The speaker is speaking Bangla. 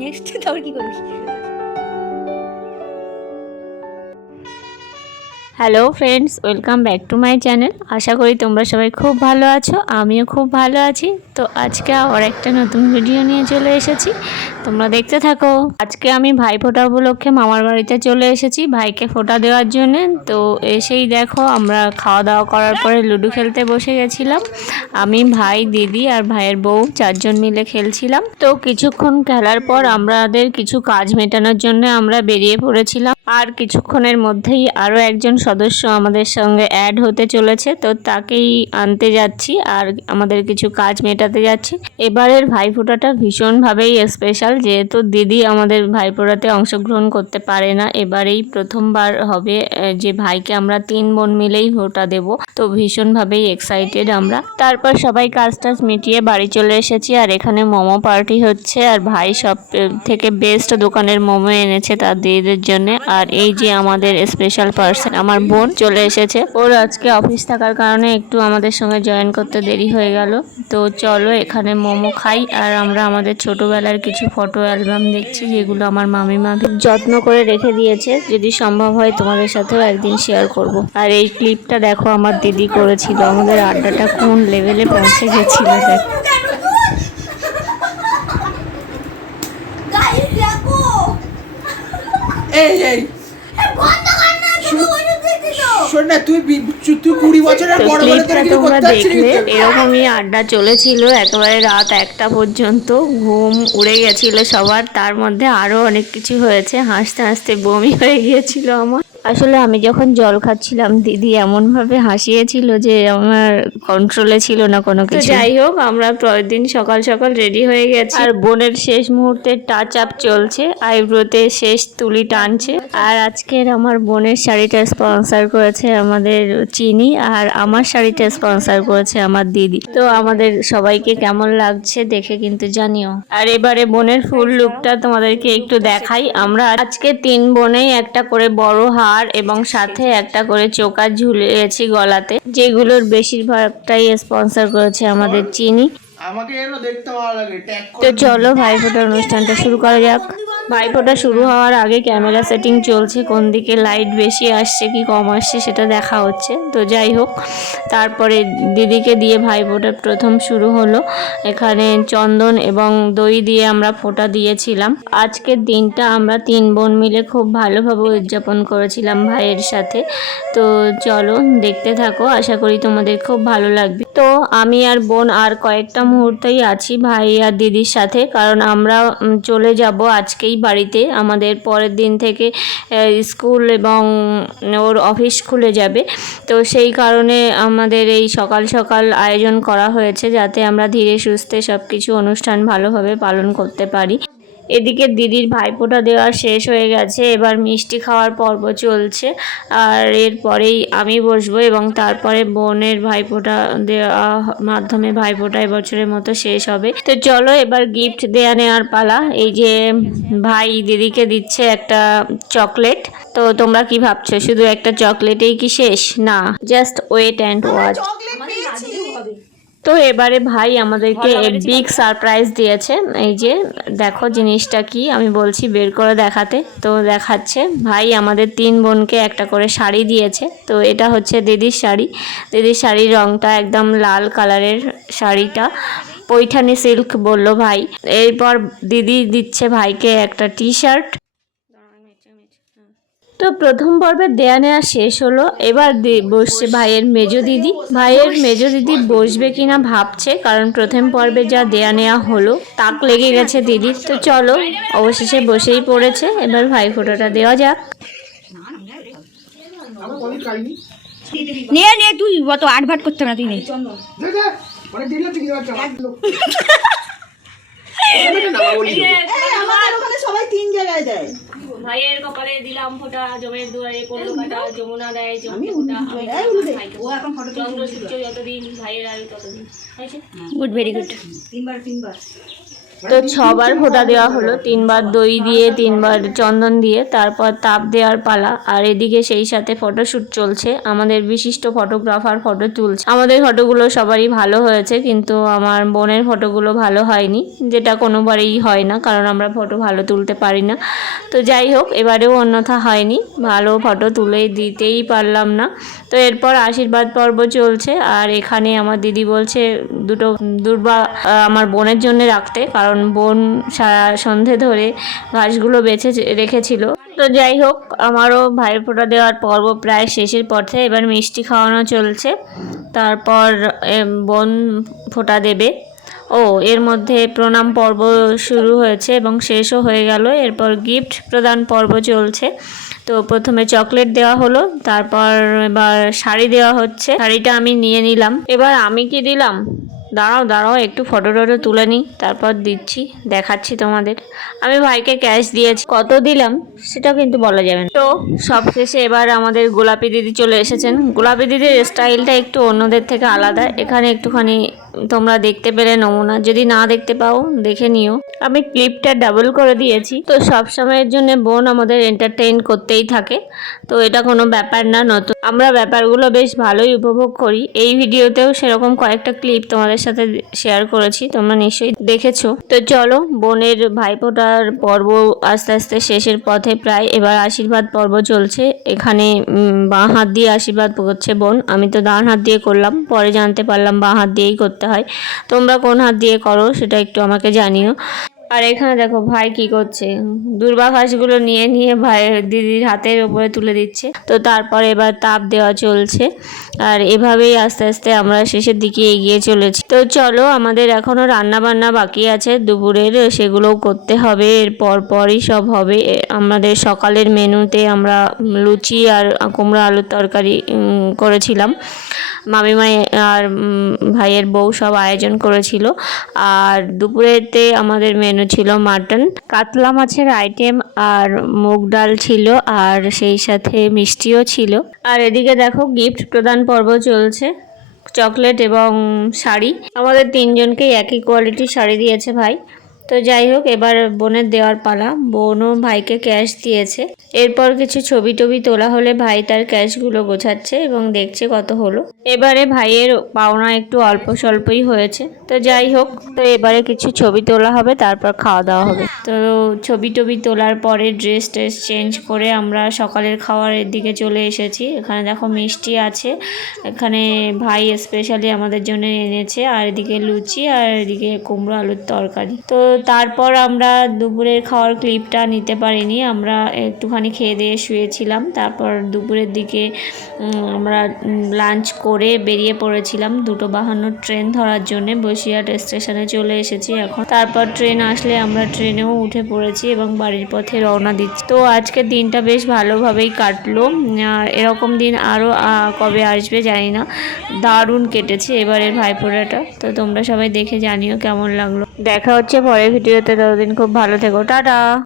নেক্সট তারপর কি করবি? Hello friends welcome back to my channel আশা করি তোমরা সবাই খুব ভালো আছো, আমিও খুব ভালো আছি। তো আজকে আবার একটা নতুন ভিডিও নিয়ে চলে এসেছি। তোমরা দেখতে থাকো। আজকে আমি ভাই ফোটা উপলক্ষে মামার বাড়িতে চলে এসেছি ভাইকে ফোটা দেওয়ার জন্য। তো এসেই দেখো, আমরা খাওয়া দাওয়া করার পরে লুডো খেলতে বসে গেছিলাম। আমি, ভাই, দিদি আর ভাইয়ের বউ চারজন মিলে খেলছিলাম। তো কিছুক্ষণ খেলার পর আমাদের কিছু কাজ মেটানোর জন্য আমরা বেরিয়ে পড়েছিলাম। আর কিছুক্ষণের মধ্যেই আরও একজন সদস্য আমাদের সঙ্গে অ্যাড হতে চলেছে, তো তাকেই আনতে যাচ্ছি আর আমাদের কিছু কাজ মেটাতে যাচ্ছি। এবারের ভাইফোঁটাটা ভীষণভাবেই স্পেশাল যেহেতু দিদি আমাদের ভাইফোঁটাতে অংশগ্রহণ করতে পারে না, এবারেই প্রথমবার হবে যে ভাইকে আমরা তিন বোন মিলেই ভোটা দেব, তো ভীষণভাবেই এক্সাইটেড আমরা। তারপর সবাই কাজ টাজ মিটিয়ে বাড়ি চলে এসেছি, আর এখানে মোমো পার্টি হচ্ছে, আর ভাই সব থেকে বেস্ট দোকানের মোমো এনেছে তার দিদিদের জন্য আর এই যে আমাদের স্পেশাল পার্সন আমার বোন চলে এসেছে। ওর আজকে অফিস থাকার কারণে একটু আমাদের সঙ্গে জয়েন করতে দেরি হয়ে গেল। তো চলো এখানে মোমো খাই আর আমরা আমাদের ছোটবেলার কিছু ফটো অ্যালবাম দেখছি, যেগুলো আমার মামিমা যত্ন করে রেখে দিয়েছে। যদি সম্ভব হয় তোমাদের সাথেও একদিন শেয়ার করব। আর এই ক্লিপটা দেখো, আমার দিদি করেছিল। আমাদের আড্ডাটা কোন লেভেলে পৌঁছে গেছিল দেখ গাইস দেখো এই এই। শোন না তুই তুই কুড়ি বছরের বড় তোমরা দেখলে এরকমই আড্ডা চলেছিল একেবারে রাত একটা পর্যন্ত। ঘুম উড়ে গেছিল সবার তার মধ্যে আরও অনেক কিছু হয়েছে হাসতে হাসতে বমি হয়ে গিয়েছিল আমার। আসলে আমি যখন জল খাচ্ছিলাম দিদি এমন ভাবে হাসিয়েছিল যে আমার কন্ট্রোলে ছিল না কোনো কিছু। যাই হোক আমরা পরের দিন সকাল সকাল রেডি হয়ে গেছি। আর বোনের শেষ মুহূর্তে টাচ আপ চলছে আইব্রোতে শেষ তুলি টানছে। আর আজকের আমার বোনের শাড়িটা স্পন্সার করেছে আমাদের চিনি আর আমার শাড়িটা স্পন্সার করেছে আমার দিদি। তো আমাদের সবাইকে কেমন লাগছে দেখে কিন্তু জানিও। আর এবারে বোনের ফুল লুকটা তোমাদেরকে একটু দেখাই। আমরা আজকে তিন বোনেই একটা করে বড় হার এবং সাথে একটা করে চোকা ঝুলিয়েছি গলাতে যেগুলোর বেশিরভাগটাই স্পন্সর করেছে আমাদের চিনি। আমাকে দেখতে ভালো লাগে তো চলো ভাই ভাইফোঁটার অনুষ্ঠানটা শুরু করা যাক। ভাইফোঁটা শুরু হওয়ার আগে ক্যামেরা সেটিং চলছে, কোন দিকে লাইট বেশি আসছে, কি কম আসছে সেটা দেখা হচ্ছে। তো যাই হোক, তারপরে দিদিকে দিয়ে ভাইফোঁটা প্রথম শুরু হলো। এখানে চন্দন এবং দই দিয়ে আমরা ফোঁটা দিয়েছিলাম। আজকের দিনটা আমরা তিন বোন মিলে খুব ভালোভাবে উদযাপন করেছিলাম ভাইয়ের সাথে। তো চলো, দেখতে থাকো। আশা করি তোমাদের খুব ভালো লাগবে। তো আমি আর বোন আর কয়েকটা মুহূর্তেই আছি ভাই আর দিদির সাথে, কারণ আমরা চলে যাব আজকেই বাড়িতে। আমাদের পরের দিন থেকে স্কুল এবং ওর অফিস খুলে যাবে। তো সেই কারণে আমাদের এই সকাল সকাল আয়োজন করা হয়েছে যাতে আমরা ধীরে সুস্থে সব কিছু অনুষ্ঠান ভালোভাবে পালন করতে পারি। এদিকে দিদির ভাইফোঁটা দেওয়া শেষ হয়ে গেছে। এবার মিষ্টি খাওয়ার পর্ব চলছে। আর এরপরেই আমি বসবো এবং তারপরে বোনের ভাইফোঁটা দেওয়া মাধ্যমে ভাইফোঁটা এবছরের মতো শেষ হবে। তো চলো এবার গিফট দেয়া নেওয়ার পালা। এই যে ভাই দিদিকে দিচ্ছে একটা চকলেট। তো তোমরা কি ভাবছ? শুধু একটা চকলেটেই কি শেষ? না জাস্ট ওয়েট অ্যান্ড ওয়াচ তো এবারে ভাই আমাদেরকে বিগ সারপ্রাইজ দিয়েছে। এই যে দেখো জিনিসটা কি আমি বলছি বের করে দেখাতে। তো দেখাচ্ছে ভাই আমাদের তিন বোনকে একটা করে শাড়ি দিয়েছে। তো এটা হচ্ছে দিদির শাড়ি। দিদির শাড়ির রংটা একদম লাল কালারের শাড়িটা। পৈঠানি সিল্ক বলল ভাই। এরপর দিদি দিচ্ছে ভাইকে একটা টি শার্ট তো প্রথম পর্বের দেয়া নেওয়া শেষ হলো। এবার দি- বসছে ভাইয়ের মেজো দিদি। ভাইয়ের মেজো দিদি বসবে কিনা ভাবছে কারণ প্রথম পর্বে যা দেয়া নেওয়া হলো তাক লেগে গেছে দিদির। তো চলো অবশেষে বসেই পড়েছে। এবার ভাই ফোটোটা দেওয়া যাক। নে নে তুই অত আটভাট করতে হবে না তুই নে। আমাদের ওখানে সবাই তিন জায়গায় দেয় ভাইয়ের কপালে দিলাম ফোটা জমের দুয়ারে পড়ল কাটা যমুনা দেয় ফটো চন্দ্র সূর্য যতদিন ভাইয়ের আয়ু ততদিন। গুড ভেরি গুড তিনবার তিনবার। তো ছবার ফোঁটা দেওয়া হলো। তিনবার দই দিয়ে, তিনবার চন্দন দিয়ে, তারপর তাপ দেওয়ার পালা। আর এদিকে সেই সাথে ফটোশ্যুট চলছে। আমাদের বিশিষ্ট ফটোগ্রাফার ফটো তুলছে। আমাদের ফটোগুলো সবারই ভালো হয়েছে, কিন্তু আমার বোনের ফটোগুলো ভালো হয়নি। যেটা কোনোবারেই হয় না, কারণ আমরা ফটো ভালো তুলতে পারি না। তো যাই হোক, এবারেও অন্যথা হয়নি। ভালো ফটো তুলে দিতেই পারলাম না। তো এরপর আশীর্বাদ পর্ব চলছে। আর এখানে আমার দিদি বলছে, দুটো দুর্বা আমার বোনের জন্য রাখতে। কারণ বোন সারা সন্ধে ধরে ঘাসগুলো বেছে রেখেছিল। তো যাই হোক, আমারও ভাইয়ের ফোঁটা দেওয়ার পর্ব প্রায় শেষের পথে এবার মিষ্টি খাওয়ানো চলছে। তারপর বোন ফোঁটা দেবে। ও, এর মধ্যে প্রণাম পর্ব শুরু হয়েছে এবং শেষও হয়ে গেল। এরপর গিফট প্রদান পর্ব চলছে। তো প্রথমে চকলেট দেওয়া হলো, তারপর এবার শাড়ি দেওয়া হচ্ছে। শাড়িটা আমি নিয়ে নিলাম। এবার আমি কি দিলাম? দাঁড়াও দাঁড়াও, একটু ফটো টটো তুলে নিই, তারপর দিচ্ছি, দেখাচ্ছি তোমাদের। আমি ভাইকে ক্যাশ দিয়েছি। কত দিলাম সেটাও কিন্তু বলা যাবে না। তো সবশেষে এবার আমাদের গোলাপি দিদি চলে এসেছেন। গোলাপি দিদির স্টাইলটা একটু অন্যদের থেকে আলাদা। এখানে একটুখানি তোমরা দেখতে পেলে নমুনা। যদি না দেখতে পাও, দেখে নিও। আমি ক্লিপটা ডাবল করে দিয়েছি। তো সব সময়ের জন্য বোন আমাদের এন্টারটেইন করতেই থাকে। তো এটা কোনো ব্যাপার না, নতুন। আমরা ব্যাপারগুলো বেশ ভালোই উপভোগ করি। এই ভিডিওতেও সেরকম কয়েকটা ক্লিপ তোমাদের সাথে শেয়ার করেছি, তোমরা নিশ্চয়ই দেখেছ। তো চলো, বোনের ভাইফোঁটার পর্ব আস্তে আস্তে শেষের পথে প্রায় এবার আশীর্বাদ পর্ব চলছে। এখানে বাঁ হাত দিয়ে আশীর্বাদ করছে বোন। আমি তো ডান হাত দিয়ে করলাম, পরে জানতে পারলাম বাঁ হাত দিয়েই করতে হয়। তোমরা কোন হাত দিয়ে করো সেটা একটু আমাকে জানিও। আর এখানে দেখো ভাই কি করছে। দুর্বা ঘাসগুলো নিয়ে নিয়ে ভাই দিদির হাতের উপরে তুলে দিচ্ছে। তো তারপর এবার তাপ দেওয়া চলছে। আর এভাবেই আস্তে আস্তে আমরা শেষের দিকে এগিয়ে চলেছি। তো চলো, আমাদের এখনও রান্না বান্না বাকি আছে। দুপুরের সেগুলোও করতে হবে। এর পর পরই সব হবে। আমাদের সকালের মেনুতে আমরা লুচি আর কুমড়ো আলুর তরকারি করেছিলাম। মামিমাই আর ভাইয়ের বউ সব আয়োজন করেছিল। আর দুপুরেতে আমাদের মেনু ছিল মাটন কাতলা মাছের আইটেম আর মুগ ডাল ছিল, আর সেই সাথে মিষ্টিও ছিল। আর এদিকে দেখো গিফট প্রদান পর্ব চলছে, চকলেট এবং শাড়ি। আমাদের তিনজনকেই একই কোয়ালিটির শাড়ি দিয়েছে ভাই। তো যাই হোক, এবার বোনের দেওয়ার পালা। বোনও ভাইকে ক্যাশ দিয়েছে। এরপর কিছু ছবি টবি তোলা হলে ভাই তার ক্যাশগুলো গোছাচ্ছে এবং দেখছে কত হলো। এবারে ভাইয়ের পাওনা একটু অল্প স্বল্পই হয়েছে। তো যাই হোক, তো এবারে কিছু ছবি তোলা হবে, তারপর খাওয়া দাওয়া হবে। তো ছবি টবি তোলার পরে ড্রেস ট্রেস চেঞ্জ করে আমরা সকালের খাওয়ারের দিকে চলে এসেছি। এখানে দেখো মিষ্টি আছে। এখানে ভাই স্পেশালি আমাদের জন্য এনেছে। আর এদিকে লুচি, আর এদিকে কুমড়ো আলুর তরকারি। তো তারপর আমরা দুপুরের খাওয়ার ক্লিপটা নিতে পারিনি। আমরা একটুখানি খেয়ে দিয়ে শুয়েছিলাম। তারপর দুপুরের দিকে আমরা লাঞ্চ করে বেরিয়ে পড়েছিলাম। দুটো বাহান্ন ট্রেন ধরার জন্য বসিরহাট স্টেশনে চলে এসেছি এখন। তারপর ট্রেন আসলে আমরা ট্রেনেও উঠে পড়েছি এবং বাড়ির পথে রওনা দিচ্ছি। তো আজকের দিনটা বেশ ভালোভাবেই কাটলো। এরকম দিন আরও কবে আসবে জানি না। দারুণ কেটেছে এবারের ভাইফোঁটাটা। তো তোমরা সবাই দেখে জানিও কেমন লাগল। দেখা হচ্ছে পরের ভিডিওতে ততদিন খুব ভালো থেকো টাটা!